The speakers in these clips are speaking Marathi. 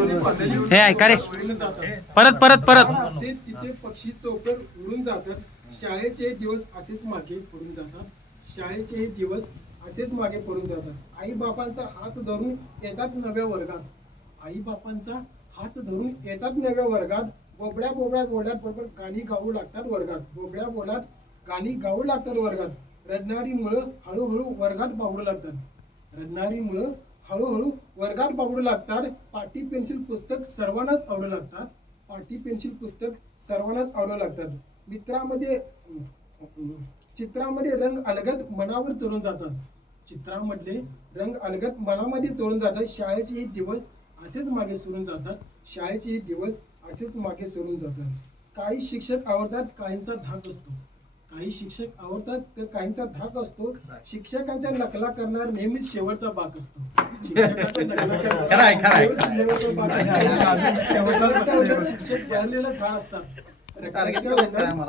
हे ऐका रे, परत परत परत असते तिथे पक्षी चौकर उडून जातात. शाळेचे दिवस असेच मागे पडून जातात. शाळेचे दिवस असेच मागे पडून जातात. आई बापांचा हात धरून येतात नव्या वर्गात. आई बापांचा हात धरून येतात नव्या वर्गात. बोबड्या बोबड्या बोलत बरोबर गाणी गाऊ लागतात वर्गात. बोबड्या बोलत गाणी गाऊ लागतात वर्गात. रडणारी मुलं हळूहळू वर्गात बावडू लागतात. रडणारी मुलं हळूहळू वर्गात बावडू लागतात. पाटी पेन्सिल पुस्तक सर्वांनाच आवडू लागतात. पाटी पेन्सिल पुस्तक सर्वांनाच आवडू लागतात. मित्रामध्ये चित्रामध्ये रंग अलगद मनावर चढून जातात. चित्रामधले रंग अलगद मनामध्ये चढून जातात. शाळेचे हे दिवस असेच मागे सोडून जातात. शाळेचे हे दिवस असेच मागे सोडून जातात. काही शिक्षक आवडतात, काहींचा धाक असतो. काही शिक्षक आवडतात तर काहींचा धाक असतो. शिक्षकांच्या नकला करणार नेहमीच शेवटचा बाक असतो. शिक्षकांच्या नकला करणार शिक्षक बहरलेलं झाड असतात.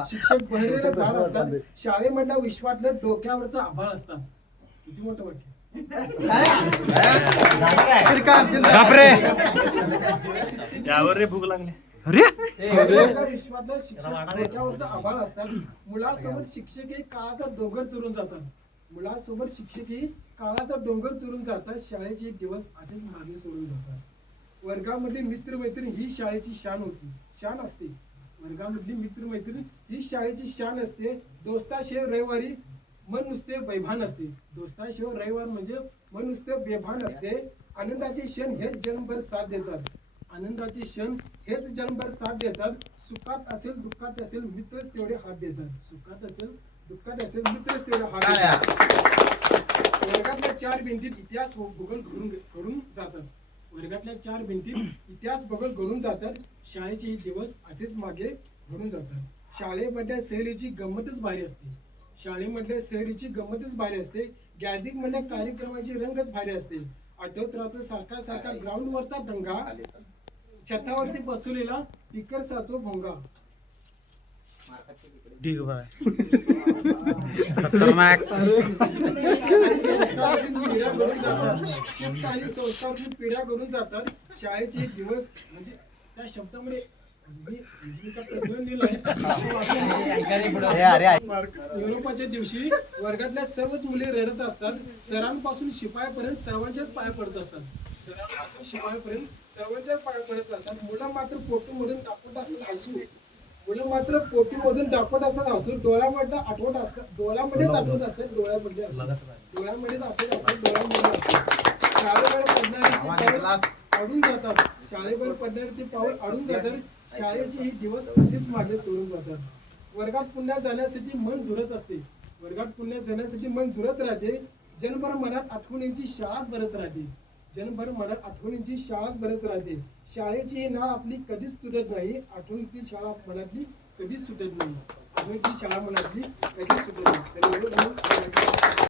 शिक्षक बहरलेलं झाड असतात. शाळेमधल्या विश्वातलं डोक्यावरचं आभाळ असतात. किती मोठं वाटतं. यावर रे भूक लागली. विश्वातलं शिक्षक डोक्यावरचं आभाळ असतात. मुलासोबत शिक्षक हे काळाचा डोंगर चुरून जातात. मुलासोबत शिक्षक हे काळाचा डोंगर चुरून जातात. शाळेचे दिवस असेच मागे सोडून जातात. वर्गामधली मित्रमैत्रिणी ही शाळेची शान होती, शान असते. वर्गामधली मित्रमैत्रिणी ही शाळेची शान असते. दोस्ताशिवाय रविवारी मन नुसते बेभान असते. दोस्ताशिवाय रविवार म्हणजे मन नुसते बेभान असते. आनंदाचे क्षण हेच जन्मभर साथ देतात. आनंदाचे क्षण हेच जन्मभर साथ देतात. सुखात असेल दुःखात असेल मित्रच तेवढे हात देतात. सुखात असेल दुःखात असेल मित्रच तेवढे हात देतात. वर्गातल्या चार भिंतीत इतिहास भूगोल घडून जातात. वर्गातल्या चार भिंतीत इतिहास भूगोल घडून जातात. शाळेचे दिवस असेच मागे घडून जातात. शाळेमधल्या सहलीची गंमतच भारी असते. शाळेमधल्या सहलीची गंमतच भारी असते. गॅदरिंग मधल्या कार्यक्रमाची रंगच भारी असते. आठवत राहतो सारखा सारखा ग्राउंड वरचा दंगा, छतावरती बसवलेला स्पीकरचा भोंगा. खतरनाक. संस्कारातून पिढ्या घडून जातात. शाळेचे दिवस म्हणजे त्या शब्दामध्ये युरोपाच्या दिवशी वर्गातल्या सर्वच मुले रडत असतात. सरांपासून शिपायापर्यंत सर्वांच्याच पाया पडत असतात. सरांपासून शिपायापर्यंत सर्वांच्याच पाया पडत असतात. मुलं मात्र पोटूमधून दाखवत असतात हसू. मुलं मात्र पोटीमधून दाखवत असतात हसू. डोळ्यामध्ये आठवत असतात. डोळ्यामध्येच आठवत असतात. डोळ्यामध्ये डोळ्यामध्येच आठवत असतात. डोळ्यामध्ये शाळेवर पडणारे अडून जातात. शाळेवर पडणारे ते पाऊल अडून जातात. शाळेचे हे दिवस असेच मागे सोडून जातात. वर्गात पुन्हा जाण्यासाठी मन झुरत असते. वर्गात पुन्हा जाण्यासाठी मन झुरत राहते. जनभर मनात आठवणींची शाळाच भरत राहते. जनभर मनात आठवणींची शाळाच भरत राहते. शाळेची ही नाळ आपली कधीच तुटत नाही. आठवणीची शाळा मनातली कधीच सुटत नाही. आठवणीची शाळा मनातली कधीच सुटत नाही.